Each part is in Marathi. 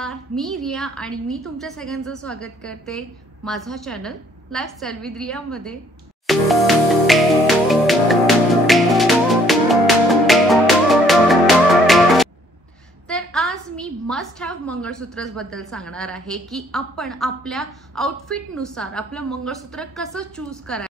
नमस्कार, मी रिया आणि मी तुमच्या सगळ्यांचं स्वागत करते माझा चॅनल लाईफस्टाईल विथ रिया मध्ये। तर आज मी मस्ट हॅव मंगळसूत्रस बद्दल सांगणार आहे की आपण आपल्या आउटफिट नुसार आपलं मंगळसूत्र कसं चूज करायचं।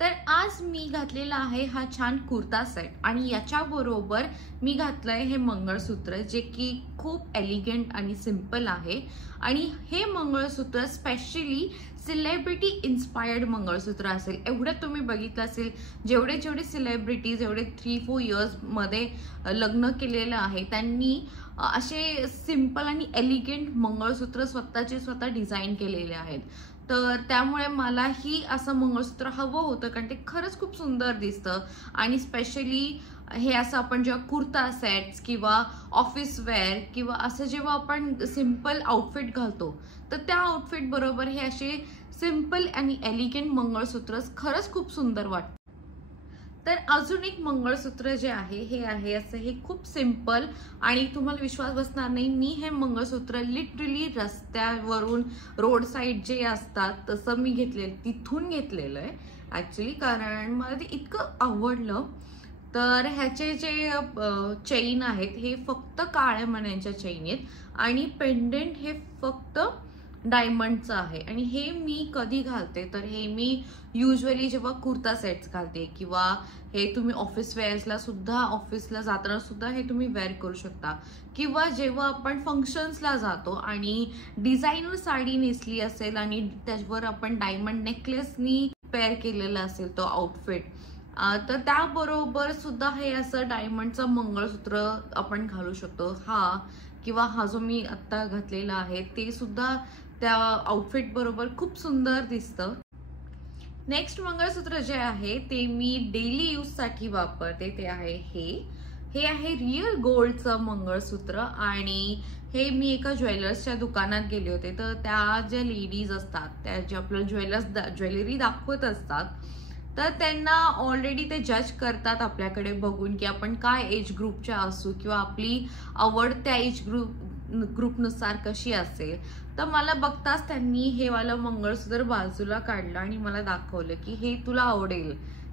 तर आज मी घातलेला आहे हा छान कुर्ता सेट आणि याच्या बरोबर मी घातलंय हे मंगळसूत्र जे की खूप एलिगंट आणि सिंपल आहे। आणि हे मंगळसूत्र स्पेशली सेलिब्रिटी इन्स्पायर्ड मंगळसूत्र असेल। एवढं तुम्ही बघितलं असेल जेवढे सेलिब्रिटीज एवढे 3-4 इयर्स मध्ये लग्न केलेलं आहे त्यांनी असे सिंपल आणि एलिगंट मंगळसूत्र स्वतः डिझाइन केलेले आहेत। तर त्यामुळे मलाही असं मंगळसूत्र हवं होतं कारण ते खरंच खूप सुंदर दिसतं। आणि स्पेशली हे असं आपण जेव्हा कुर्ता सेट्स किंवा ऑफिस वेअर किंवा असं जेव्हा आपण सिंपल आउटफिट घालतो तर त्या आउटफिट बरोबर हे असे सिंपल आणि एलिगंट मंगळसूत्र खरंच खूप सुंदर वाटतं। तर अजून एक मंगळसूत्र जे आहे हे असं हे खूप सिंपल आणि तुम्हाला विश्वास बसणार नाही, मी हे मंगळसूत्र लिटरली रस्त्यावरून रोड साइड जे असतात तसं मी तिथून घेतलेलं आहे ऍक्च्युली, कारण मला ते इतकं आवडलं। तर ह्याचे जे चेन आहेत हे फक्त काळ्या मण्यांच्या चेन आहेत आणि पेंडेंट हे फक्त डायमंडचं आहे। आणि हे मी कधी घालते तर हे मी युजली जेव्हा कुर्ता सेट्स घालते किंवा हे तुम्ही ऑफिस वेअर्सला सुद्धा ऑफिसला जाताना सुद्धा हे तुम्ही वेअर करू शकता किंवा जेव्हा आपण फंक्शन्सला जातो आणि डिझायनर साडी नेसली असेल आणि त्याच्यावर आपण डायमंड नेकलेसनी पेअर केलेला असेल तो आउटफिट तर त्याबरोबर सुद्धा हे असं डायमंडचं मंगळसूत्र आपण घालू शकतो। किंवा हा जो मी आता घातलेला आहे ते सुद्धा त्या आउटफिट बरोबर खूप सुंदर दिसतं। नेक्स्ट मंगळसूत्र जे आहे ते मी डेली यूज साठी वापरते ते आहे हे आहे रिअल गोल्डचं मंगळसूत्र। आणि हे मी एका ज्वेलर्सच्या दुकानात गेले होते तर त्या ज्या लेडीज असतात त्या जे आपलं ज्वेलरी दाखवत असतात तर त्यांना ऑलरेडी ते जज करतात आपल्याकडे बघून की आपण काय एज ग्रुपच्या असू किंवा आपली आवड त्या एज ग्रुपनुसार कशी असेल। तर मला बघताच त्यांनी हे वाला मंगळसूत्र बाजूला काढलं आणि मला दाखवलं की हे तुला आवडेल,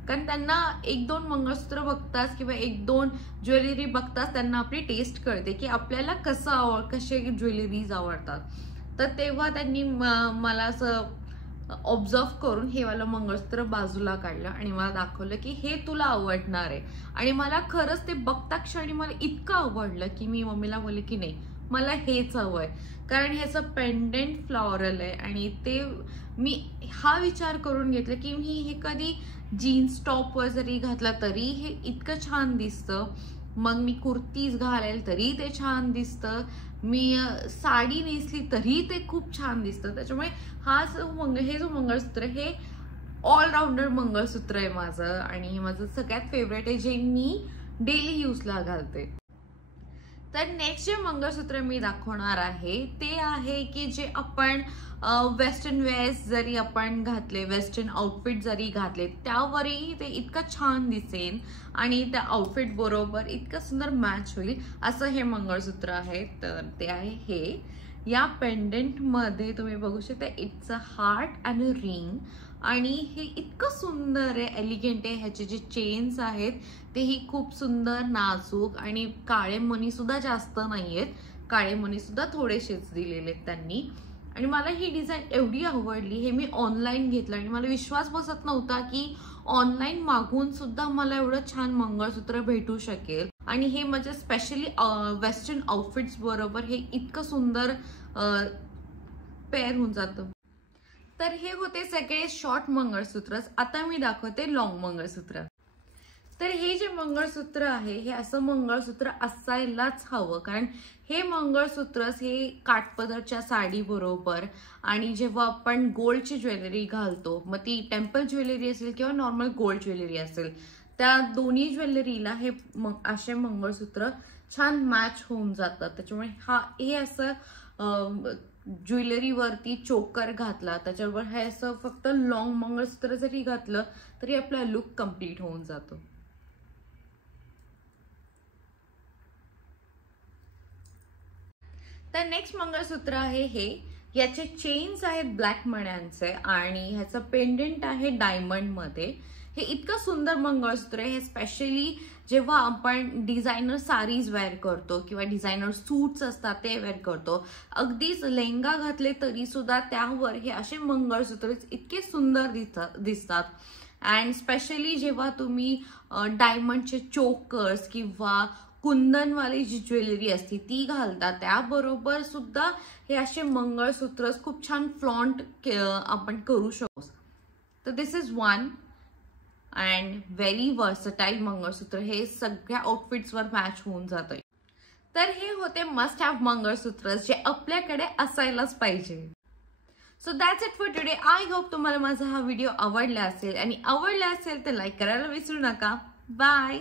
कारण त्यांना 1-2 मंगळसूत्र बघताच किंवा 1-2 ज्वेलरी बघताच त्यांना आपली टेस्ट कळते की आपल्याला कसे ज्वेलरीज आवडतात। तर तेव्हा त्यांनी मला असं ऑब्झर्व करून हे वाला मंगळसूत्र बाजूला काढलं आणि मला दाखवलं की हे तुला आवडणार आहे। आणि मला खरंच ते बघता क्षणी मला इतकं आवडलं की मी मम्मीला बोलले की नाही मला हेच हवंय, कारण ह्याचं पेंडेंट फ्लॉरल आहे आणि ते मी हा विचार करून घेतला की मी हे कधी जीन्स टॉपवर जरी घातलं तरी हे इतकं छान दिसतं, मग मी कुर्तीज घालेल तरी ते छान दिसतं, मी साडी नेसली तरी ते खूप छान दिसतं। त्याच्यामुळे हे जो मंगळसूत्र हे ऑलराऊंडर मंगळसूत्र आहे माझं आणि हे माझं सगळ्यात फेवरेट आहे जे मी डेली यूजला घालते। तर नेक्स्ट जे मंगळसूत्र मी दाखवणार आहे ते आहे की जे आपण वेस्टर्न वेअर्स जरी आपण घातले, वेस्टर्न आउटफिट जरी घातले त्यावरही ते इतकं छान दिसेल आणि त्या आउटफिट बरोबर इतकं सुंदर मॅच होईल असं हे मंगळसूत्र आहे। तर ते आहे हे या पेंडेंट मध्ये तुम्ही बघू शकता it's a heart and a ring आणि हे इतकं सुंदर आहे, एलिगंट आहे। ह्याचे जे चेन्स आहेत तेही खूप सुंदर नाजूक आणि काळे मणी सुद्धा जास्त नाहीयेत, काळे मणी सुद्धा थोडेसेच दिलेले आहेत त्यांनी। आणि मला ही डिझाईन एवढी आवडली, हे मी ऑनलाईन घेतलं आणि मला विश्वास बसत नव्हता की ऑनलाईन मागून सुद्धा मला एवढं छान मंगळसूत्र भेटू शकेल। आणि हे म्हणजे स्पेशली वेस्टर्न आउटफिट्स बरोबर हे इतकं सुंदर पेअर होऊन जातं। तर हे होते सगळे शॉर्ट मंगळसूत्र, आता मी दाखवते लॉंग मंगळसूत्र। तर हे जे मंगळसूत्र आहे हे असं मंगळसूत्र असायलाच हवं, कारण हे मंगळसूत्र हे काठपदरच्या साडी बरोबर आणि जेव्हा आपण गोल्डची ज्वेलरी घालतो मग ती टेम्पल ज्वेलरी असेल किंवा नॉर्मल गोल्ड ज्वेलरी असेल त्या दोन्ही ज्वेलरीला हे असे मंगळसूत्र छान मॅच होऊन जातात। त्याच्यामुळे हे असं ज्वेलरीवरती चोकर घातला त्याच्यावर हे असं फक्त लॉंग मंगळसूत्र जरी घातलं तरी आपला लुक कंप्लीट होऊन जातो। तर नेक्स्ट मंगळसूत्र आहे हे, याचे चेन्स आहेत ब्लॅक मण्यांचे आणि ह्याचं पेंडेंट आहे डायमंड मध्ये। हे इतकं सुंदर मंगळसूत्र आहे, हे स्पेशली जेव्हा आपण डिझायनर साडीज वेअर करतो किंवा डिझायनर सूट्स असतात ते वेअर करतो, अगदीच लेहंगा घातले तरी सुद्धा त्यावर हे असे मंगळसूत्र इतके सुंदर दिसतात। अँड स्पेशली जेव्हा तुम्ही डायमंडचे चोकर्स किंवा कुंदनवाली जी ज्वेलरी असते ती घालता, त्याबरोबर सुद्धा हे असे मंगळसूत्र खूप छान फ्लॉन्ट आपण करू शकतो। तर this is one and very versatile mangalsutra, हे सगळ्या आउटफिट्सवर मॅच होऊन जातं। तर हे होते मस्ट हॅव मंगळसूत्र जे आपल्याकडे असायलाच पाहिजे। So that's it for today. I hope तुम्हाला माझा हा व्हिडिओ आवडला असेल, आणि आवडला असेल तर लाईक करायला विसरू नका। बाय।